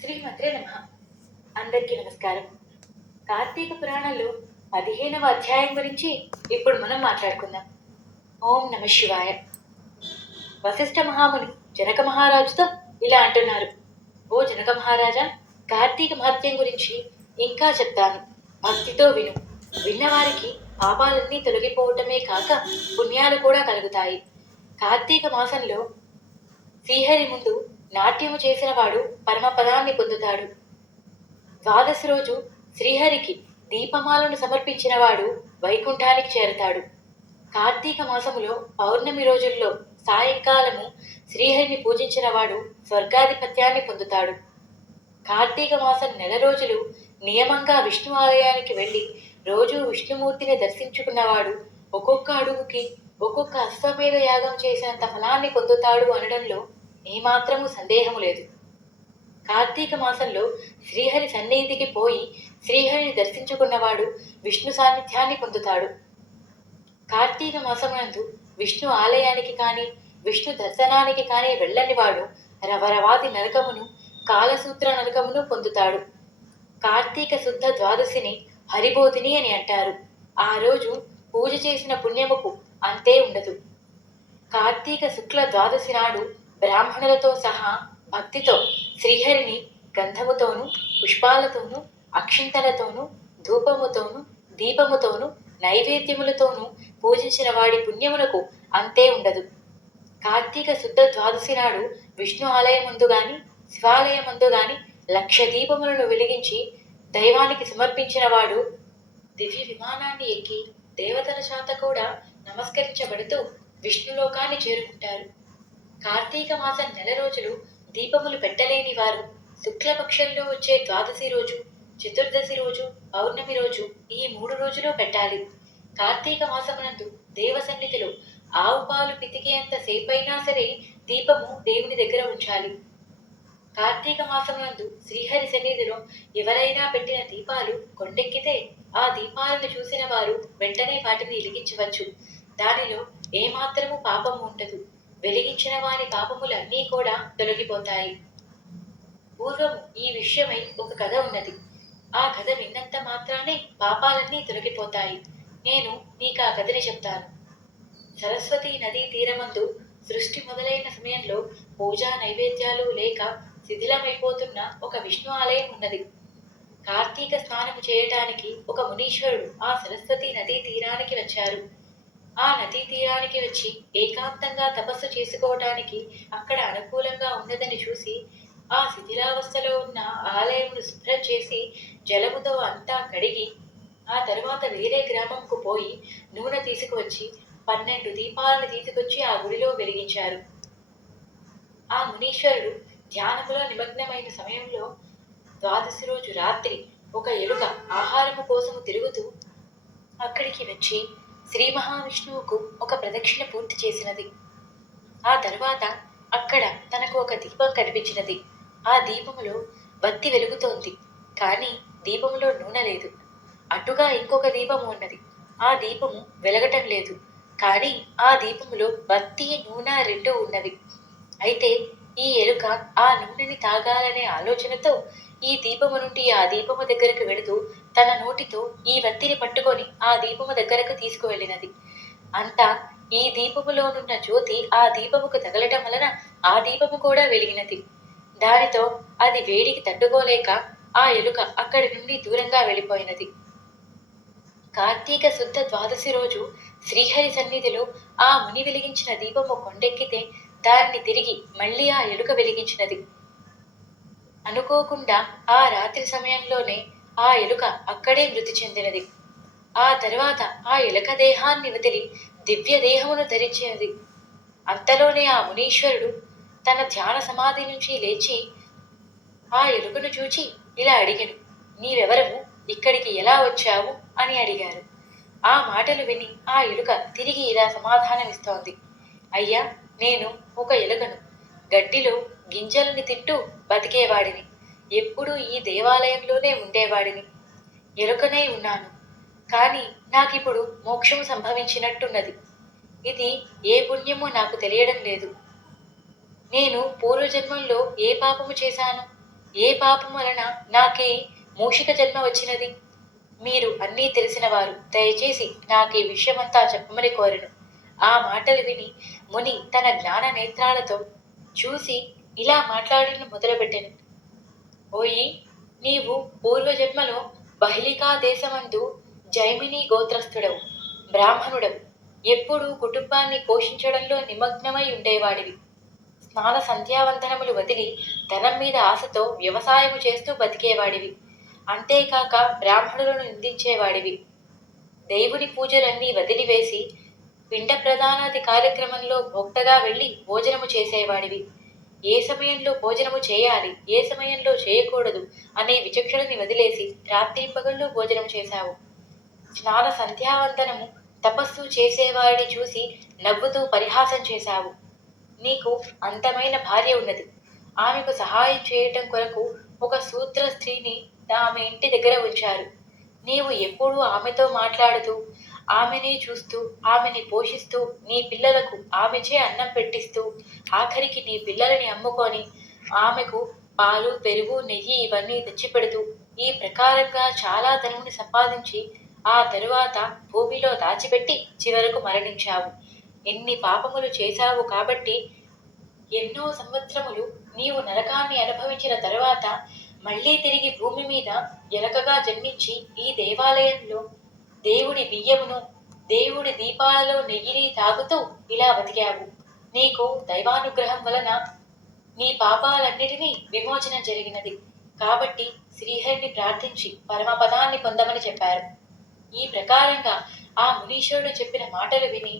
శ్రీమత్రే నమ. అందరికీ నమస్కారం. కార్తీక పురాణంలో పదిహేనవ అధ్యాయం గురించి ఇప్పుడు మనం మాట్లాడుకుందాం. ఓం నమ శివాయ. వశిష్ఠ మహాముని జనక మహారాజుతో ఇలా అంటున్నారు. ఓ జనక మహారాజా కార్తీక మహత్యం గురించి ఇంకా చెప్తాను. భక్తితో విను. విన్నవారికి పాపాలన్నీ తొలగిపోవటమే కాక పుణ్యాలు కూడా కలుగుతాయి. కార్తీక మాసంలో శ్రీహరి ముందు నాట్యము చేసిన వాడు పరమపదాన్ని పొందుతాడు. ద్వాదశి రోజు శ్రీహరికి దీపమాలను సమర్పించిన వాడు వైకుంఠానికి చేరతాడు. కార్తీక మాసములో పౌర్ణమి రోజుల్లో సాయంకాలము శ్రీహరిని పూజించిన వాడు స్వర్గాధిపత్యాన్ని పొందుతాడు. కార్తీక మాసం నెల రోజులు నియమంగా విష్ణు ఆలయానికి వెళ్ళి రోజు విష్ణుమూర్తిని దర్శించుకున్నవాడు ఒక్కొక్క అడుగుకి ఒక్కొక్క అశ్వమేధ యాగం చేసినంత ఫలాన్ని పొందుతాడు అనడంలో ఏమాత్రము సందేహము లేదు. కార్తీక మాసంలో శ్రీహరి సన్నిధికి పోయి శ్రీహరిని దర్శించుకున్నవాడు విష్ణు సాన్నిధ్యాన్ని పొందుతాడు. కార్తీక మాసమునందు విష్ణు ఆలయానికి కానీ విష్ణు దర్శనానికి కానీ వెళ్ళని వాడు రవరవాది నరకమును కాలసూత్ర నరకమును పొందుతాడు. కార్తీక శుద్ధ ద్వాదశిని హరిబోధిని అని అంటారు. ఆ రోజు పూజ చేసిన పుణ్యముకు అంతే ఉండదు. కార్తీక శుక్ల ద్వాదశి నాడు బ్రాహ్మణులతో సహా భక్తితో శ్రీహరిని గంధముతోనూ పుష్పాలతోనూ అక్షింతలతోనూ ధూపముతోనూ దీపముతోనూ నైవేద్యములతోనూ పూజించిన వాడి పుణ్యమునకు అంతే ఉండదు. కార్తీక శుద్ధ ద్వాదశి నాడు విష్ణు ఆలయముందు గాని శివాలయముందు గాని లక్ష దీపములను వెలిగించి దైవానికి సమర్పించిన వాడు దివ్య విమానాన్ని ఎక్కి దేవతల చేత కూడా నమస్కరించబడుతూ విష్ణులోకాన్ని చేరుకుంటారు. కార్తీక మాసం నెల రోజులు దీపములు పెట్టలేని వారు శుక్లపక్షంలో వచ్చే ద్వాదశి రోజు చతుర్దశి రోజు పౌర్ణమి రోజు ఈ మూడు రోజులు పెట్టాలి. కార్తీక మాసమునందు దేవ సన్నిధిలో ఆవు పాలు పితికేంత సేపైనా సరే దీపము దేవుని దగ్గర ఉంచాలి. కార్తీక మాసమునందు శ్రీహరి సన్నిధిలో ఎవరైనా పెట్టిన దీపాలు కొండెక్కితే ఆ దీపాలను చూసిన వారు వెంటనే వాటిని వెలిగించవచ్చు. దానిలో ఏమాత్రము పాపము ఉండదు. వెలిగించిన వారి పాపములన్నీ కూడా తొలగిపోతాయి. పూర్వం ఈ విషయమై ఒక కథ ఉన్నది. ఆ కథ విన్నంత మాత్రానే పాపాలన్నీ తొలగిపోతాయి. నేను నీకు ఆ కథని చెప్తాను. సరస్వతి నదీ తీరమందు సృష్టి మొదలైన సమయంలో పూజా నైవేద్యాలు లేక శిథిలమైపోతున్న ఒక విష్ణు ఆలయం ఉన్నది. కార్తీక స్నానము చేయటానికి ఒక మునీశ్వరుడు ఆ సరస్వతి నదీ తీరానికి వచ్చారు. ఆ నదీ తీరానికి వచ్చి ఏకాంతంగా తపస్సు చేసుకోవటానికి అక్కడ అనుకూలంగా ఉన్నదని చూసి ఆ శిథిలావస్థలో ఉన్న ఆలయంను శుభ్రం చేసి జలముతో అంతా కడిగి ఆ తర్వాత వేరే గ్రామంకు పోయి నూనె తీసుకువచ్చి పన్నెండు దీపాలను తీసుకొచ్చి ఆ గుడిలో వెలిగించారు. ఆ మునీశ్వరుడు ధ్యానములో నిమగ్నమైన సమయంలో ద్వాదశి రోజు రాత్రి ఒక ఎలుక ఆహారము కోసము తిరుగుతూ అక్కడికి వచ్చి శ్రీ మహావిష్ణువుకు ఒక ప్రదక్షిణ పూర్తి చేసినది. ఆ తర్వాత అక్కడ తనకు ఒక దీపం కనిపించినది. ఆ దీపములో బత్తి వెలుగుతోంది కానీ దీపములో నూనె లేదు. అటుగా ఇంకొక దీపము ఉన్నది. ఆ దీపము వెలగటం లేదు కానీ ఆ దీపములో బత్తి నూనె రెండు ఉన్నవి. అయితే ఈ ఎలుక ఆ నూనెని తాగాలనే ఆలోచనతో ఈ దీపము నుండి ఆ దీపము దగ్గరకు వెళుతూ తన నోటితో ఈ వత్తిని పట్టుకొని ఆ దీపము దగ్గరకు తీసుకువెళ్ళినది. అంతా ఈ దీపములోనున్న జ్యోతి ఆ దీపముకు తగలటం వలన ఆ దీపము కూడా వెలిగినది. దానితో అది వేడికి తట్టుకోలేక ఆ ఎలుక అక్కడి నుండి దూరంగా వెళ్ళిపోయినది. కార్తీక శుద్ధ ద్వాదశి రోజు శ్రీహరి సన్నిధిలో ఆ ముని వెలిగించిన దీపము కొండెక్కితే దాన్ని తిరిగి మళ్ళీ ఆ ఎలుక వెలిగించినది. అనుకోకుండా ఆ రాత్రి సమయంలోనే ఆ ఎలుక అక్కడే మృతి చెందినది. ఆ తర్వాత ఆ ఎలుక దేహాన్ని వదిలి దివ్య దేహమును ధరించినది. అంతలోనే ఆ మునీశ్వరుడు తన ధ్యాన సమాధి నుంచి లేచి ఆ ఎలుకను చూచి ఇలా అడిగాను నీవెవరము? ఇక్కడికి ఎలా వచ్చావు? అని అడిగారు. ఆ మాటలు విని ఆ ఎలుక తిరిగి ఇలా సమాధానమిస్తోంది అయ్యా నేను ఒక ఎలుకను గడ్డిలో గింజలని తింటూ బతికేవాడిని. ఎప్పుడూ ఈ దేవాలయంలోనే ఉండేవాడిని. ఎరుకనై ఉన్నాను. కానీ నాకిప్పుడు మోక్షము సంభవించినట్టున్నది. ఇది ఏ పుణ్యమో నాకు తెలియడం లేదు. నేను పూర్వజన్మంలో ఏ పాపము చేశాను? ఏ పాపం వలన నాకే మూషిక జన్మ వచ్చినది? మీరు అన్నీ తెలిసిన వారు దయచేసి నాకు ఈ విషయమంతా చెప్పమని కోరను. ఆ మాటలు విని ముని తన జ్ఞాన నేత్రాలతో చూసి ఇలా మాట్లాడడం మొదలుపెట్టెను. ఓయి నీవు పూర్వజన్మలో బహిలికా దేశమందు జైమిని గోత్రస్థుడవు బ్రాహ్మణుడవు. ఎప్పుడూ కుటుంబాన్ని పోషించడంలో నిమగ్నమై ఉండేవాడివి. స్నాన సంధ్యావందనములు వదిలి ధనం మీద ఆశతో వ్యవసాయము చేస్తూ బతికేవాడివి. అంతేకాక బ్రాహ్మణులను నిందించేవాడివి. దేవుని పూజలన్నీ వదిలివేసి పిండ ప్రధానాది కార్యక్రమంలో భోక్తగా వెళ్ళి భోజనము చేసేవాడివి. ఏ సమయంలో భోజనము చేయాలి ఏ సమయంలో చేయకూడదు అనే విచక్షణని వదిలేసి రాత్రి పగళ్ళు భోజనం చేశావు. స్నాన సంధ్యావందనము తపస్సు చేసేవాడిని చూసి నవ్వుతూ పరిహాసం చేశావు. నీకు అంతమైన భార్య ఉన్నది. ఆమెకు సహాయం చేయటం కొరకు ఒక సూత్ర స్త్రీని ఆమె ఇంటి దగ్గర ఉంచారు. నీవు ఎప్పుడూ ఆమెతో మాట్లాడుతూ ఆమెని చూస్తూ ఆమెని పోషిస్తూ నీ పిల్లలకు ఆమెచే అన్నం పెట్టిస్తూ ఆఖరికి నీ పిల్లలని అమ్ముకొని ఆమెకు పాలు పెరుగు నెయ్యి ఇవన్నీ తెచ్చిపెడుతూ ఈ ప్రకారంగా చాలా ధనముని సంపాదించి ఆ తరువాత భూమిలో దాచిపెట్టి చివరకు మరణించావు. ఎన్ని పాపములు చేశావు కాబట్టి ఎన్నో సంవత్సరములు నీవు నరకాన్ని అనుభవించిన తరువాత మళ్ళీ తిరిగి భూమి మీద ఎలకగా జన్మించి ఈ దేవాలయంలో దేవుడి బియ్యమును దేవుడి దీపాలలో నెయ్యిని తాగుతూ ఇలా బతికావు. నీకు దైవానుగ్రహం వలన నీ పాపాలన్నిటినీ విమోచన జరిగినది. కాబట్టి శ్రీహరిని ప్రార్థించి పరమపదాన్ని పొందమని చెప్పారు. ఈ ప్రకారంగా ఆ మునీశ్వరుడు చెప్పిన మాటలు విని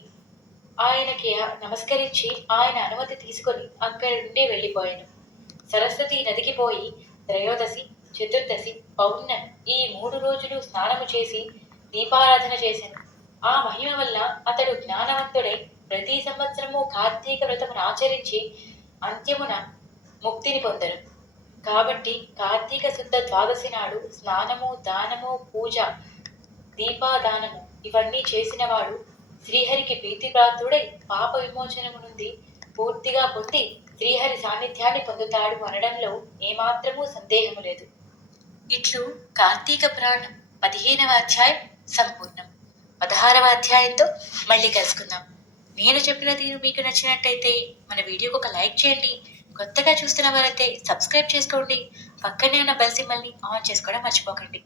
ఆయనకి నమస్కరించి ఆయన అనుమతి తీసుకొని అక్కడి నుండి వెళ్ళిపోయాను. సరస్వతి నదికి పోయి త్రయోదశి చతుర్దశి పౌర్ణమి ఈ మూడు రోజులు స్నానము చేసి దీపారాధన చేశాను. ఆ మహిమ వల్ల అతడు జ్ఞానవంతుడై ప్రతి సంవత్సరము కార్తీక వ్రతమును ఆచరించి అంత్యమున ముక్తిని పొందరు. కాబట్టి కార్తీక శుద్ధ ద్వాదశి నాడు స్నానము దానము పూజ దీపాదానము ఇవన్నీ చేసినవాడు శ్రీహరికి ప్రీతిప్రాప్తుడై పాప విమోచనము నుండి పూర్తిగా పొంది శ్రీహరి సాన్నిధ్యాన్ని పొందుతాడు అనడంలో ఏమాత్రమూ సందేహము లేదు. ఇట్లు కార్తీక పురాణం పదిహేనవ అధ్యాయం సంపూర్ణం. పదహారవ అధ్యాయంతో మళ్ళీ కలుసుకుందాం. నేను చెప్పిన తీరు మీకు నచ్చినట్టయితే మన వీడియోకి ఒక లైక్ చేయండి. కొత్తగా చూస్తున్న వారైతే సబ్స్క్రైబ్ చేసుకోండి. పక్కనే ఉన్న బెల్ సింబల్ని ఆన్ చేసుకోవడం మర్చిపోకండి.